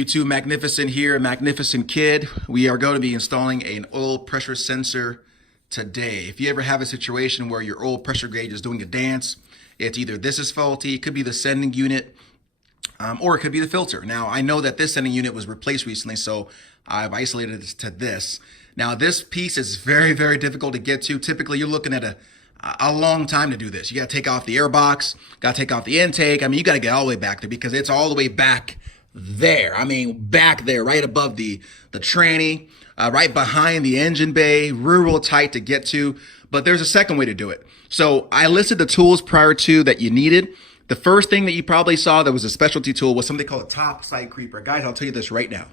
YouTube, Magnificent here, Magnificent Kid. We are going to be installing an oil pressure sensor today. If you ever have a situation where your oil pressure gauge is doing a dance, it's either this is faulty, it could be the sending unit, or it could be the filter. Now, I know that this sending unit was replaced recently, so I've isolated it to this. Now, this piece is very, very difficult to get to. Typically, you're looking at a long time to do this. You got to take off the air box, got to take off the intake. I mean, you got to get all the way back there because it's all the way back there. I mean, back there, right above the tranny, right behind the engine bay, real tight to get to. But there's a second way to do it. So I listed the tools prior to that you needed. The first thing that you probably saw that was a specialty tool was something called a top side creeper. Guys, I'll tell you this right now.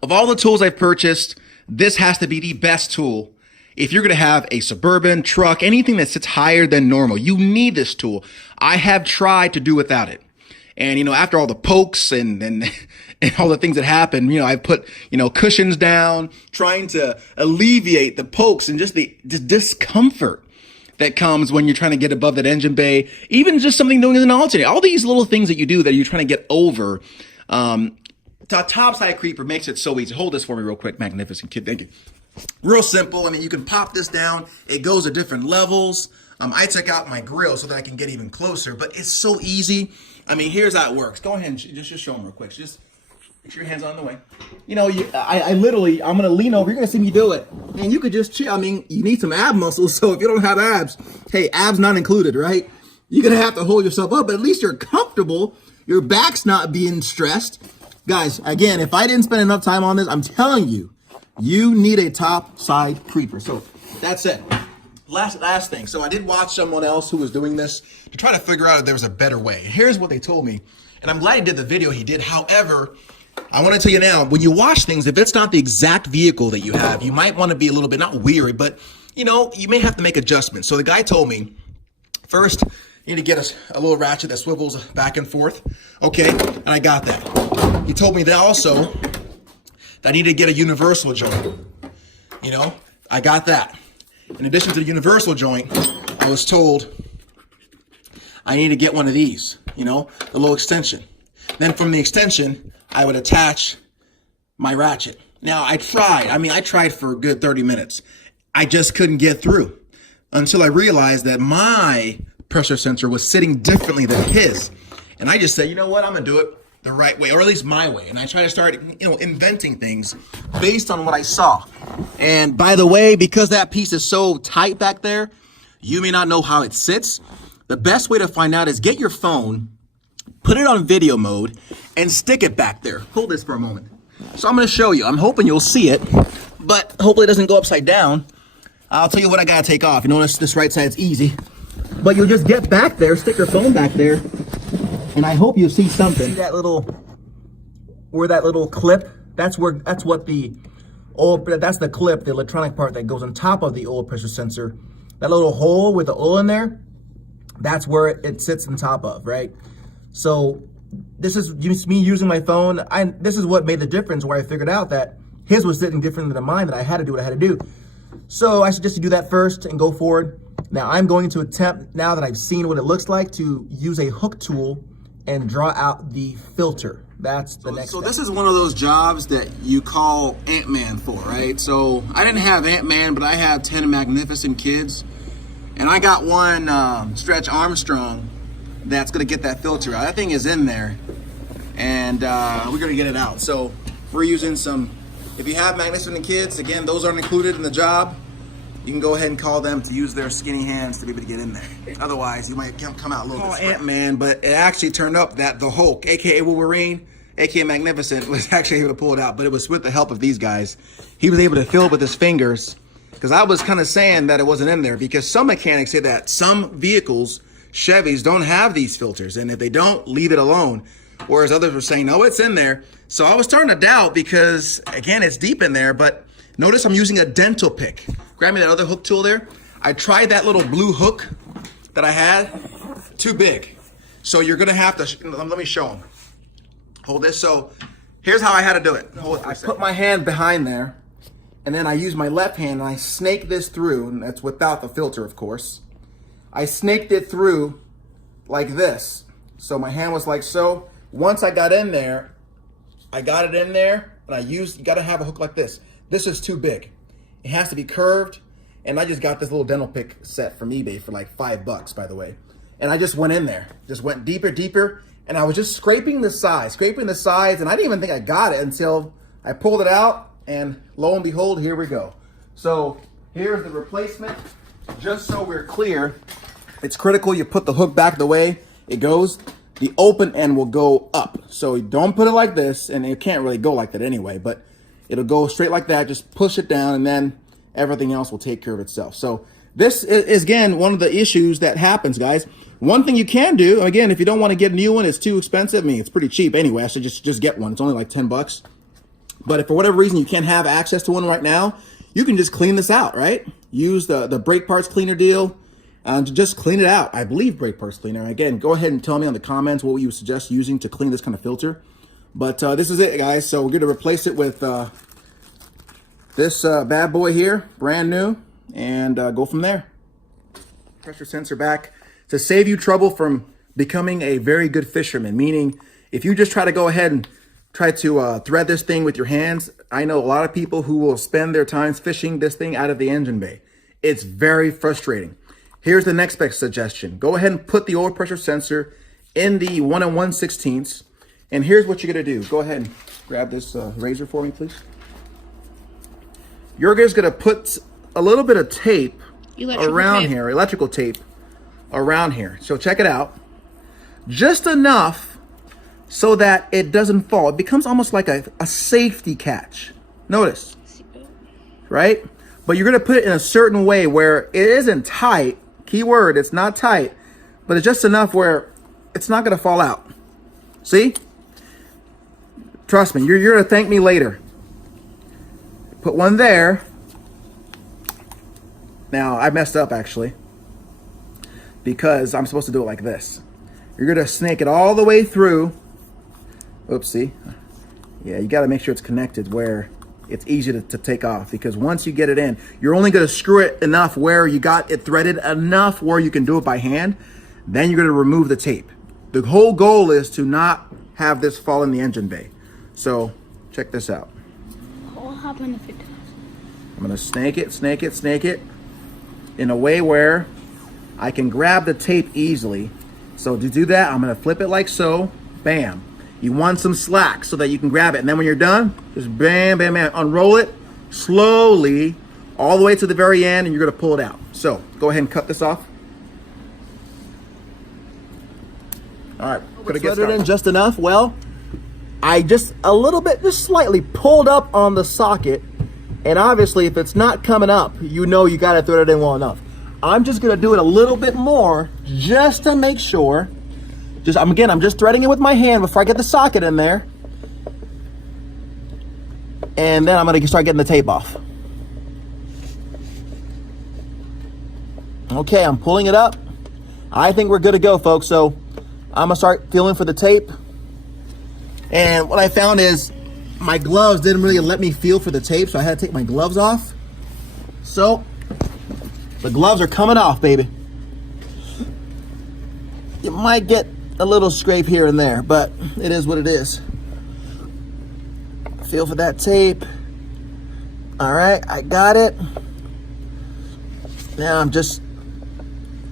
Of all the tools I've purchased, this has to be the best tool. If you're going to have a Suburban, truck, anything that sits higher than normal, you need this tool. I have tried to do without it. And, you know, after all the pokes and all the things that happen, you know, I put, cushions down, trying to alleviate the pokes and just the discomfort that comes when you're trying to get above that engine bay, even just something doing as an alternate. All these little things that you do that you're trying to get over. Top side creeper makes it so easy. Hold this for me real quick, Magnificent Kid. Thank you. Real simple. I mean, you can pop this down. It goes at different levels. I took out my grill so that I can get even closer, but it's so easy. I mean, here's how it works. Go ahead and just show them real quick. Just make sure your hands on the way. You know, I'm going to lean over. You're going to see me do it. And you could just chill. I mean, you need some ab muscles. So if you don't have abs, hey, abs not included, right? You're going to have to hold yourself up, but at least you're comfortable. Your back's not being stressed. Guys, again, if I didn't spend enough time on this, I'm telling you, you need a top side creeper. So that's it. Last thing. So I did watch someone else who was doing this to try to figure out if there was a better way. Here's what they told me. And I'm glad he did the video he did. However, I want to tell you now, when you watch things, if it's not the exact vehicle that you have, you might want to be a little bit, not weary, but, you may have to make adjustments. So the guy told me, first, you need to get a little ratchet that swivels back and forth. Okay, and I got that. He told me that also, that I need to get a universal joint. I got that. In addition to the universal joint, I was told I need to get one of these, the little extension. Then from the extension, I would attach my ratchet. Now, I tried for a good 30 minutes. I just couldn't get through until I realized that my pressure sensor was sitting differently than his. And I just said, you know what, I'm going to do it the right way, or at least my way. And I try to start, inventing things based on what I saw. And by the way, because that piece is so tight back there, you may not know how it sits. The best way to find out is get your phone, put it on video mode, and stick it back there. Hold this for a moment. So I'm going to show you. I'm hoping you'll see it, but hopefully it doesn't go upside down. I'll tell you what I got to take off. You notice this right side's easy. But you'll just get back there, stick your phone back there, and I hope you see something. See that little clip? That's the clip, the electronic part that goes on top of the oil pressure sensor. That little hole with the oil in there, that's where it sits on top of, right? So this is me using my phone. This is what made the difference, where I figured out that his was sitting different than mine, that I had to do what I had to do. So I suggest you do that first and go forward. Now I'm going to attempt, now that I've seen what it looks like, to use a hook tool and draw out the filter. That's the next step. So this is one of those jobs that you call Ant-Man for, right? So I didn't have Ant-Man, but I have 10 Magnificent Kids. And I got one Stretch Armstrong that's going to get that filter out. That thing is in there. And we're going to get it out. So we're using some, if you have Magnificent Kids, again, those aren't included in the job. You can go ahead and call them to use their skinny hands to be able to get in there. Otherwise, you might come out a little bit. Ant-Man, but it actually turned up that the Hulk, aka Wolverine, aka Magnificent, was actually able to pull it out. But it was with the help of these guys. He was able to feel it with his fingers. Because I was kind of saying that it wasn't in there. Because some mechanics say that some vehicles, Chevys, don't have these filters. And if they don't, leave it alone. Whereas others were saying, no, it's in there. So I was starting to doubt because, again, it's deep in there. But notice I'm using a dental pick. Grab me that other hook tool there. I tried that little blue hook that I had. Too big. So you're going to have to, let me show them. Hold this. So here's how I had to do it. I put my hand behind there, and then I use my left hand, and I snake this through, and that's without the filter, of course. I snaked it through like this. So my hand was like so. Once I got in there, I got it in there, and you got to have a hook like this. This is too big. It has to be curved, and I just got this little dental pick set from eBay for like $5, by the way. And I just went in there, just went deeper, and I was just scraping the sides, and I didn't even think I got it until I pulled it out, and lo and behold, here we go. So here's the replacement. Just so we're clear, it's critical you put the hook back the way it goes. The open end will go up. So don't put it like this, and it can't really go like that anyway, but it'll go straight like that. Just push it down, and then everything else will take care of itself. So this is, again, one of the issues that happens, guys. One thing you can do, again, if you don't want to get a new one, it's too expensive. I mean, it's pretty cheap anyway. I should just get one. It's only like $10. But if for whatever reason you can't have access to one right now, you can just clean this out, right? Use the brake parts cleaner deal to just clean it out. I believe brake parts cleaner. Again, go ahead and tell me in the comments what you would suggest using to clean this kind of filter. But this is it, guys. So we're going to replace it with this bad boy here, brand new, and go from there. Pressure sensor back to save you trouble from becoming a very good fisherman, meaning if you just try to go ahead and try to thread this thing with your hands, I know a lot of people who will spend their time fishing this thing out of the engine bay. It's very frustrating. Here's the next best suggestion. Go ahead and put the oil pressure sensor in the 1 1/16, and here's what you're gonna do. Go ahead and grab this razor for me, please. You're just gonna put a little bit of tape around here, electrical tape around here. So check it out. Just enough so that it doesn't fall. It becomes almost like a safety catch. Notice, right? But you're gonna put it in a certain way where it isn't tight. Key word, it's not tight, but it's just enough where it's not gonna fall out. See? Trust me, you're gonna thank me later. Put one there. Now, I messed up actually, because I'm supposed to do it like this. You're gonna snake it all the way through. Oopsie. Yeah, you got to make sure it's connected where it's easy to take off, because once you get it in, you're only going to screw it enough where you got it threaded enough where you can do it by hand. Then you're going to remove the tape. The whole goal is to not have this fall in the engine bay. So check this out. What will happen if it does? I'm going to snake it in a way where I can grab the tape easily. So to do that, I'm going to flip it like so. Bam. You want some slack so that you can grab it. And then when you're done, just bam, bam, bam. Unroll it slowly all the way to the very end, and you're going to pull it out. So go ahead and cut this off. All right. Going to get it in just enough. Well, I just a little bit, just slightly pulled up on the socket. And obviously, if it's not coming up, you know you got to thread it in well enough. I'm just going to do it a little bit more just to make sure. I'm just threading it with my hand before I get the socket in there. And then I'm going to start getting the tape off. Okay, I'm pulling it up. I think we're good to go, folks. So I'm going to start feeling for the tape. And what I found is my gloves didn't really let me feel for the tape, so I had to take my gloves off. So the gloves are coming off, baby. You might get a little scrape here and there, but it is what it is. Feel for that tape. All right, I got it. Now I'm just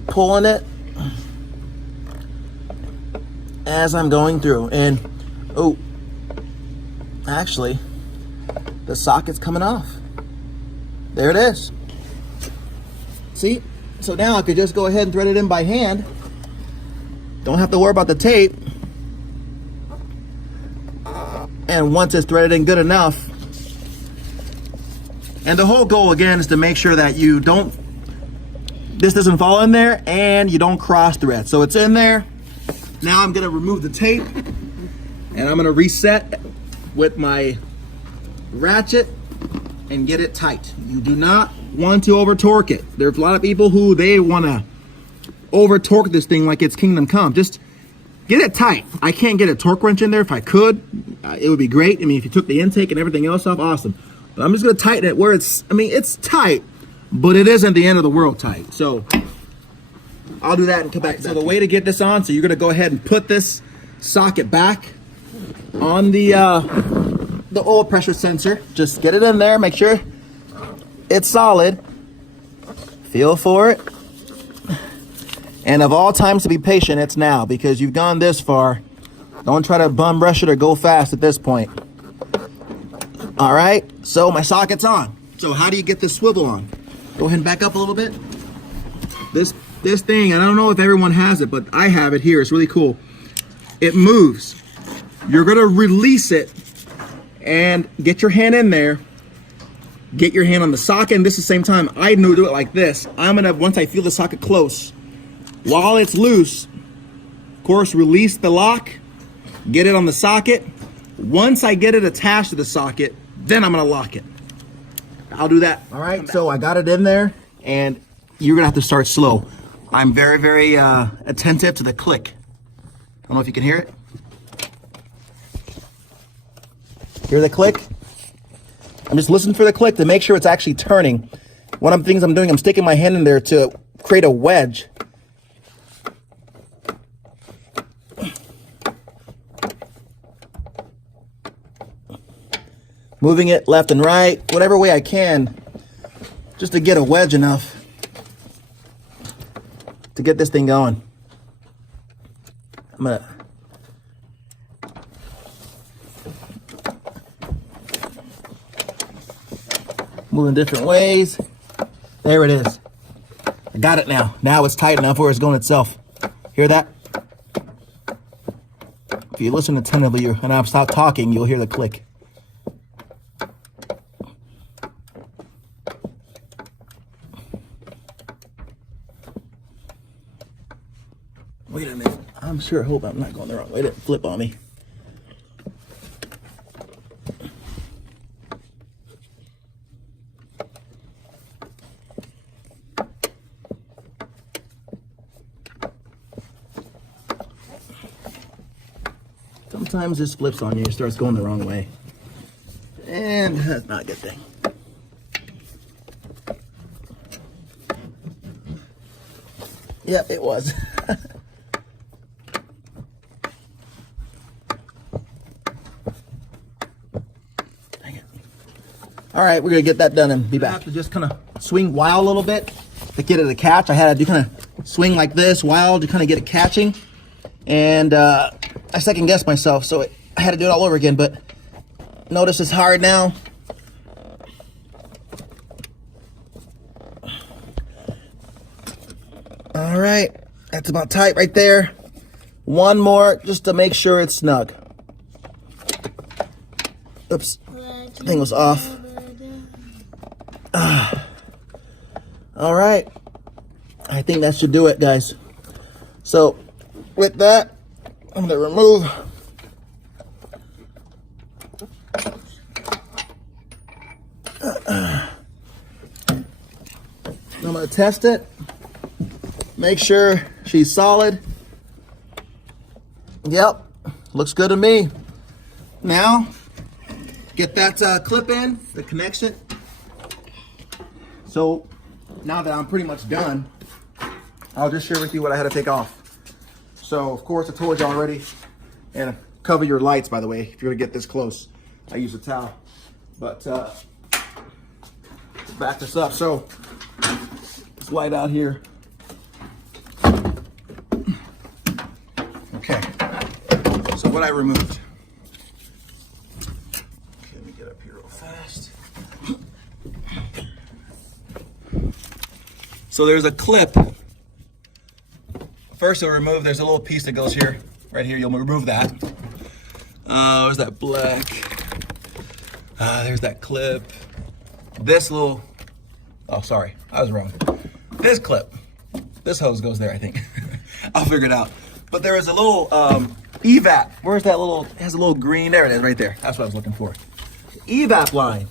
pulling it as I'm going through. And, oh, actually, the socket's coming off. There it is. See? So now I could just go ahead and thread it in by hand. Don't have to worry about the tape. And once it's threaded in good enough, and the whole goal again is to make sure that this doesn't fall in there and you don't cross thread. So it's in there. Now I'm gonna remove the tape and I'm gonna reset with my ratchet and get it tight. You do not want to over torque it. There's a lot of people who they wanna over torque this thing like it's Kingdom Come. Just get it tight. I can't get a torque wrench in there. If I could, it would be great. I mean, if you took the intake and everything else off, awesome. But I'm just gonna tighten it where it's tight, but it isn't the end of the world tight. So I'll do that and come back. So the way to get this on, so you're gonna go ahead and put this socket back on the oil pressure sensor. Just get it in there, make sure it's solid. Feel for it. And of all times to be patient, it's now, because you've gone this far. Don't try to bum rush it or go fast at this point. All right, so my socket's on. So how do you get this swivel on? Go ahead and back up a little bit. This thing, I don't know if everyone has it, but I have it here. It's really cool. It moves. You're gonna release it and get your hand in there. Get your hand on the socket, and this is the same time. I know do it like this. I'm gonna, once I feel the socket close, while it's loose, of course, release the lock, get it on the socket. Once I get it attached to the socket, then I'm gonna lock it. I'll do that. All right, so I got it in there, and you're gonna have to start slow. I'm very, very attentive to the click. I don't know if you can hear it. Hear the click? I'm just listening for the click to make sure it's actually turning. One of the things I'm doing, I'm sticking my hand in there to create a wedge. Moving it left and right, whatever way I can, just to get a wedge enough to get this thing going. I'm gonna moving different ways. There it is. I got it now. Now it's tight enough where it's going itself. Hear that? If you listen attentively and I'll stop talking, you'll hear the click. Wait a minute. I'm sure, hope I'm not going the wrong way. It didn't flip on me. Sometimes this flips on you, it starts going the wrong way. And that's not a good thing. Yep, it was. Dang it. All right, we're gonna get that done and be back. I have to just kind of swing wild a little bit to get it to catch. I had to do kind of swing like this, wild, to kind of get it catching. And I second guessed myself, so I had to do it all over again, but notice it's hard now. All right, that's about tight right there. One more, just to make sure it's snug. Oops, thing was off. All right, I think that should do it, guys. So with that, I'm gonna remove I'm gonna test it, make sure she's solid. Yep, looks good to me. Now get that clip in, the connection. So now that I'm pretty much done, I'll just share with you what I had to take off. So, of course, I told you already, and cover your lights, by the way, if you're gonna get this close. I use a towel, but to back this up. So, this light out here. Okay, so what I removed. Okay, let me get up here real fast. So there's a clip. First, you'll remove, there's a little piece that goes here, right here. You'll remove that. There's that black. There's that clip. This little, oh, sorry, I was wrong. This clip, this hose goes there, I think. I'll figure it out. But there is a little evap. Where's that little, it has a little green, there it is, right there. That's what I was looking for. The evap line,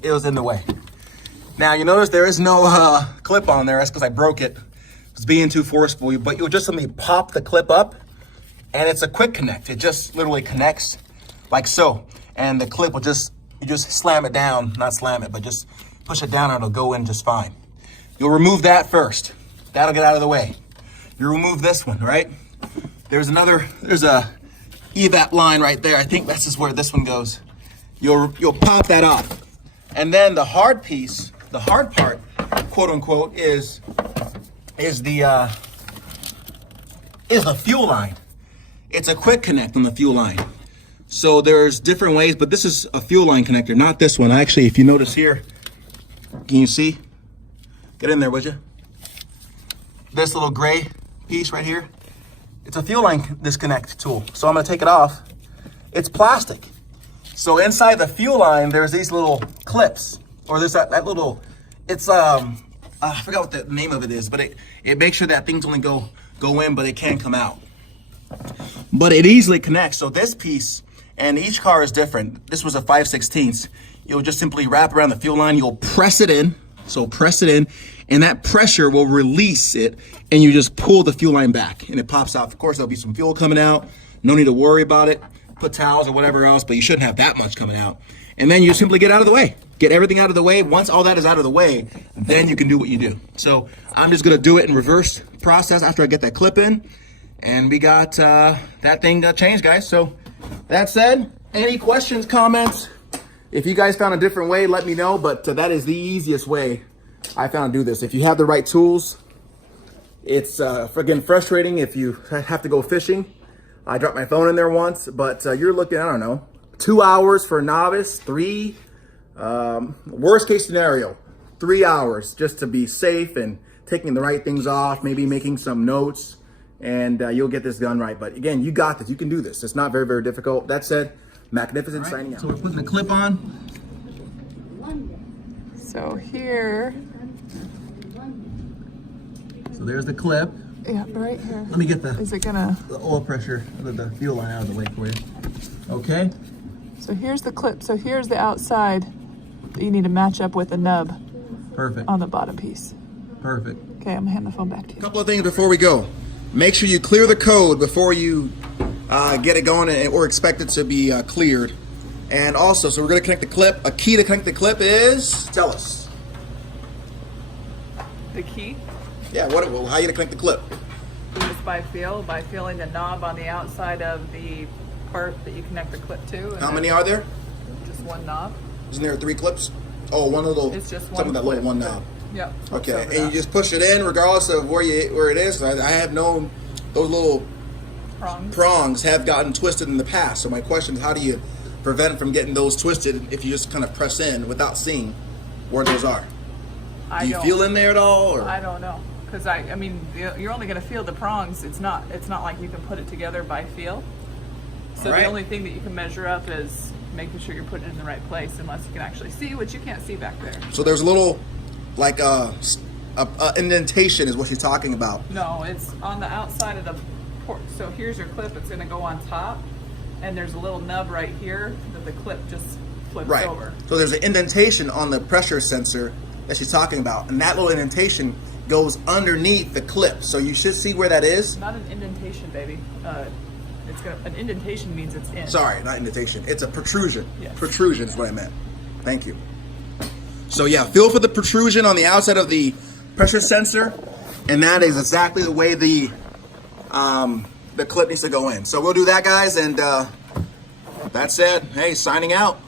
it was in the way. Now, you notice there is no clip on there. That's because I broke it. It's being too forceful, but you'll just simply pop the clip up, and it's a quick connect. It just literally connects like so, and the clip will just, you just slam it down, not slam it, but just push it down and it'll go in just fine. You'll remove that first. That'll get out of the way. You remove this one, right? There's a evap line right there. I think this is where this one goes. You'll pop that off. And then the hard piece, the hard part, quote unquote, is the fuel line. It's a quick connect on the fuel line. So there's different ways, but this is a fuel line connector, not this one. Actually, if you notice here, can you see? Get in there, would you? This little gray piece right here, it's a fuel line disconnect tool. So I'm gonna take it off. It's plastic. So inside the fuel line, there's these little clips, or there's that little, it's, I forgot what the name of it is, but it makes sure that things only go in, but it can come out. But it easily connects. So this piece, and each car is different. This was a 5/16. You'll just simply wrap around the fuel line. You'll press it in. So press it in, and that pressure will release it, and you just pull the fuel line back, and it pops out. Of course, there'll be some fuel coming out. No need to worry about it. Put towels or whatever else, but you shouldn't have that much coming out. And then you simply get out of the way. Get everything out of the way. Once all that is out of the way, then you can do what you do. So I'm just gonna do it in reverse process after I get that clip in. And we got that thing changed, guys. So that said, any questions, comments? If you guys found a different way, let me know. But that is the easiest way I found to do this. If you have the right tools, it's again frustrating if you have to go fishing. I dropped my phone in there once, but you're looking, I don't know, 2 hours for a novice, 3. Worst case scenario, 3 hours just to be safe and taking the right things off, maybe making some notes, and you'll get this done right. But again, you got this. You can do this. It's not very, very difficult. That said, Maknificent signing out. So we're putting the clip on. So here. So there's the clip. Yeah, right here. Let me get Is it gonna? the oil pressure, the fuel line out of the way for you. Okay. So here's the clip. So here's the outside that you need to match up with the nub Perfect. on the bottom piece. Perfect. Okay, I'm gonna hand the phone back to A you. couple of things before we go. Make sure you clear the code before you get it going or expect it to be cleared. And also, so we're going to connect the clip. A key to connect the clip is, tell us. The key Yeah, how you going to connect the clip? is by feeling the knob on the outside of the part that you connect the clip to. And How many are there? Just one knob. Isn't there 3 clips? Oh, one little, It's just some one of that clip. little one knob. Yep. Okay, and you just push it in regardless of where it is. I have known those little prongs have gotten twisted in the past. So my question is, how do you prevent from getting those twisted if you just kind of press in without seeing where those are? Do you feel in there at all? Or? I don't know, because I mean, you're only going to feel the prongs. It's not like you can put it together by feel. So Right. the only thing that you can measure up is making sure you're putting it in the right place, unless you can actually see, which you can't see back there. So there's a little, like a indentation is what you're talking about. No, it's on the outside of the port. So here's your clip. It's going to go on top, and there's a little nub right here that the clip just flips Right. over. So there's an indentation on the pressure sensor that she's talking about, and that little indentation goes underneath the clip. So you should see where that is. Not an indentation, baby. An indentation means it's in. Sorry, not indentation. It's a protrusion. Yes. Protrusion is what I meant. Thank you. So yeah, feel for the protrusion on the outside of the pressure sensor, and that is exactly the way the clip needs to go in. So we'll do that, guys, and that said, hey, signing out.